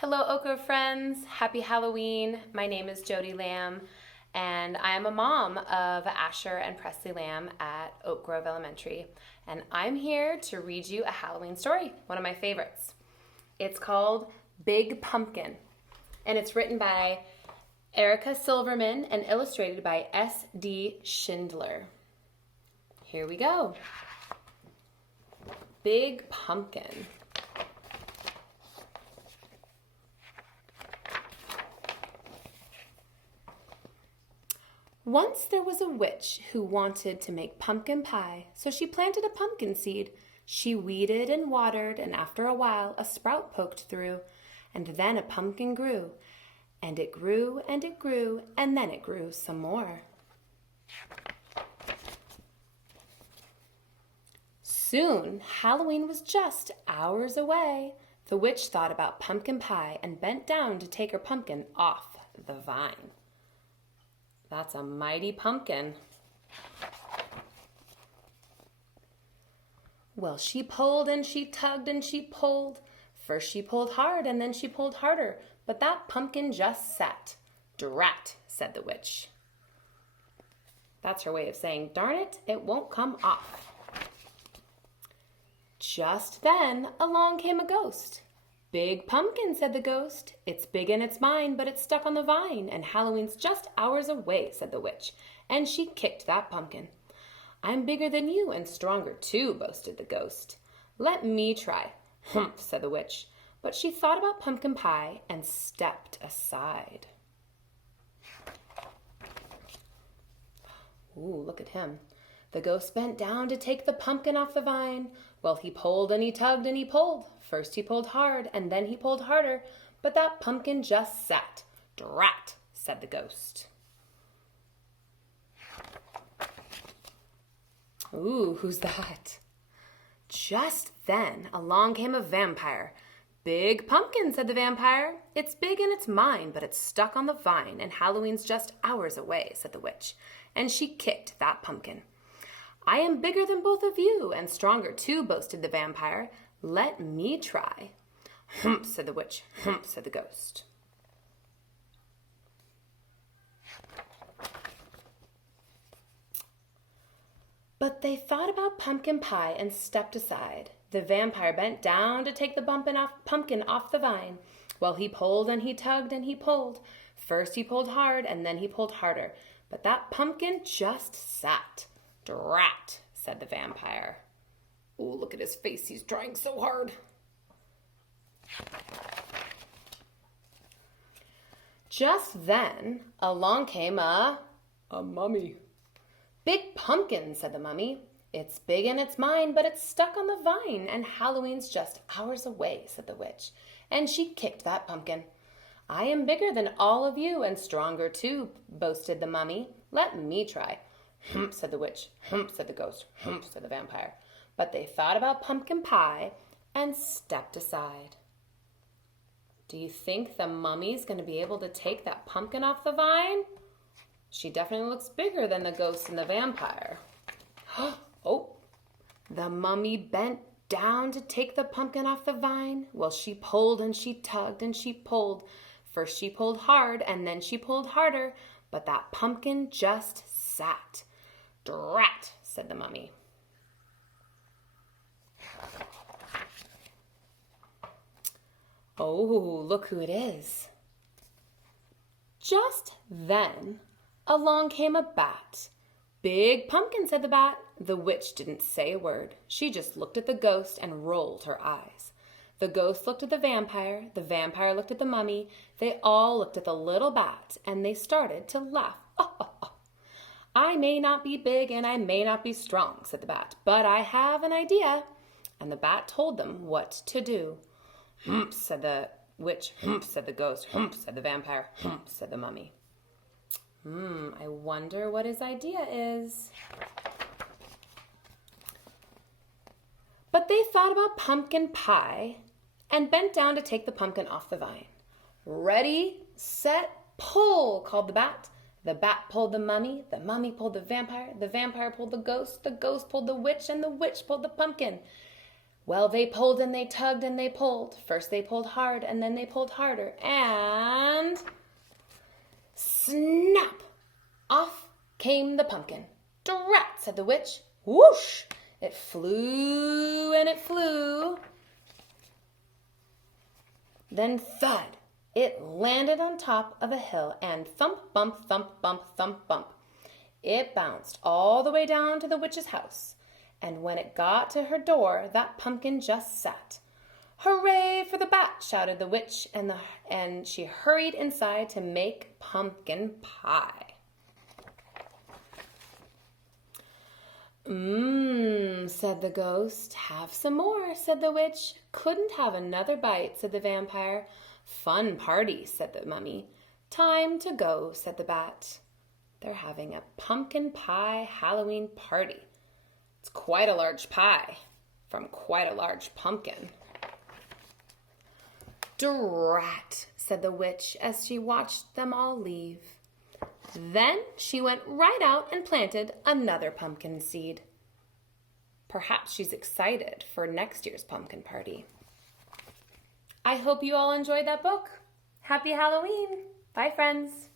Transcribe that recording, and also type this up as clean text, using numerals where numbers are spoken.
Hello, Okra friends. Happy Halloween. My name is Jody Lamb, and I am a mom of Asher and Presley Lamb at Oak Grove Elementary. And I'm here to read you a Halloween story, one of my favorites. It's called Big Pumpkin, and it's written by Erica Silverman and illustrated by S.D. Schindler. Here we go. Big Pumpkin. Once there was a witch who wanted to make pumpkin pie, so she planted a pumpkin seed. She weeded and watered, and after a while a sprout poked through, and then a pumpkin grew. And it grew, and it grew, and then it grew some more. Soon Halloween was just hours away. The witch thought about pumpkin pie and bent down to take her pumpkin off the vine. That's a mighty pumpkin. Well, she pulled and she tugged and she pulled. First she pulled hard and then she pulled harder, but that pumpkin just sat. Drat, said the witch. That's her way of saying, darn it, it won't come off. Just then along came a ghost. Big pumpkin, said the ghost. It's big and it's mine, but it's stuck on the vine, and Halloween's just hours away, said the witch, and she kicked that pumpkin. I'm bigger than you and stronger too, boasted the ghost. Let me try, humph, said the witch, but she thought about pumpkin pie and stepped aside. Ooh, look at him. The ghost bent down to take the pumpkin off the vine. Well, he pulled and he tugged and he pulled. First he pulled hard and then he pulled harder, but that pumpkin just sat. Drat, said the ghost. Ooh, who's that? Just then along came a vampire. Big pumpkin, said the vampire. It's big and it's mine, but it's stuck on the vine, and Halloween's just hours away, said the witch, and she kicked that pumpkin. I am bigger than both of you and stronger too, boasted the vampire. Let me try. Humph, said the witch. Humph, said the ghost. But they thought about pumpkin pie and stepped aside. The vampire bent down to take the pumpkin off the vine. Well, he pulled and he tugged and he pulled. First he pulled hard and then he pulled harder. But that pumpkin just sat. Drat, said the vampire. Oh, look at his face. He's trying so hard. Just then, along came a mummy. Big pumpkin, said the mummy. It's big and it's mine, but it's stuck on the vine, and Halloween's just hours away, said the witch, and she kicked that pumpkin. I am bigger than all of you and stronger too, boasted the mummy. Let me try. Humph, said the witch. Humph, said the ghost. Humph, said the vampire. But they thought about pumpkin pie and stepped aside. Do you think the mummy's going to be able to take that pumpkin off the vine? She definitely looks bigger than the ghost and the vampire. Oh, the mummy bent down to take the pumpkin off the vine. Well, she pulled and she tugged and she pulled. First she pulled hard and then she pulled harder, but that pumpkin just sat. Drat, said the mummy. Oh, look who it is. Just then, along came a bat. Big pumpkin, said the bat. The witch didn't say a word. She just looked at the ghost and rolled her eyes. The ghost looked at the vampire looked at the mummy. They all looked at the little bat, and they started to laugh. I may not be big and I may not be strong, said the bat, but I have an idea. And the bat told them what to do. Humph, said the witch. Humph, said the ghost. Humph, said the vampire. Humph, said the mummy. I wonder what his idea is. But they thought about pumpkin pie and bent down to take the pumpkin off the vine. Ready, set, pull, called the bat. The bat pulled the mummy pulled the vampire pulled the ghost pulled the witch, and the witch pulled the pumpkin. Well, they pulled and they tugged and they pulled. First they pulled hard and then they pulled harder. And snap! Off came the pumpkin. Drat, said the witch. Whoosh! It flew and it flew. Then thud! It landed on top of a hill and thump, bump, thump, bump, thump, bump. It bounced all the way down to the witch's house. And when it got to her door, that pumpkin just sat. Hooray for the bat, shouted the witch, and she hurried inside to make pumpkin pie. Said the ghost. Have some more, said the witch. Couldn't have another bite, said the vampire. Fun party, said the mummy. Time to go, said the bat. They're having a pumpkin pie Halloween party. It's quite a large pie from quite a large pumpkin. Drat, said the witch as she watched them all leave. Then she went right out and planted another pumpkin seed. Perhaps she's excited for next year's pumpkin party. I hope you all enjoyed that book. Happy Halloween. Bye, friends.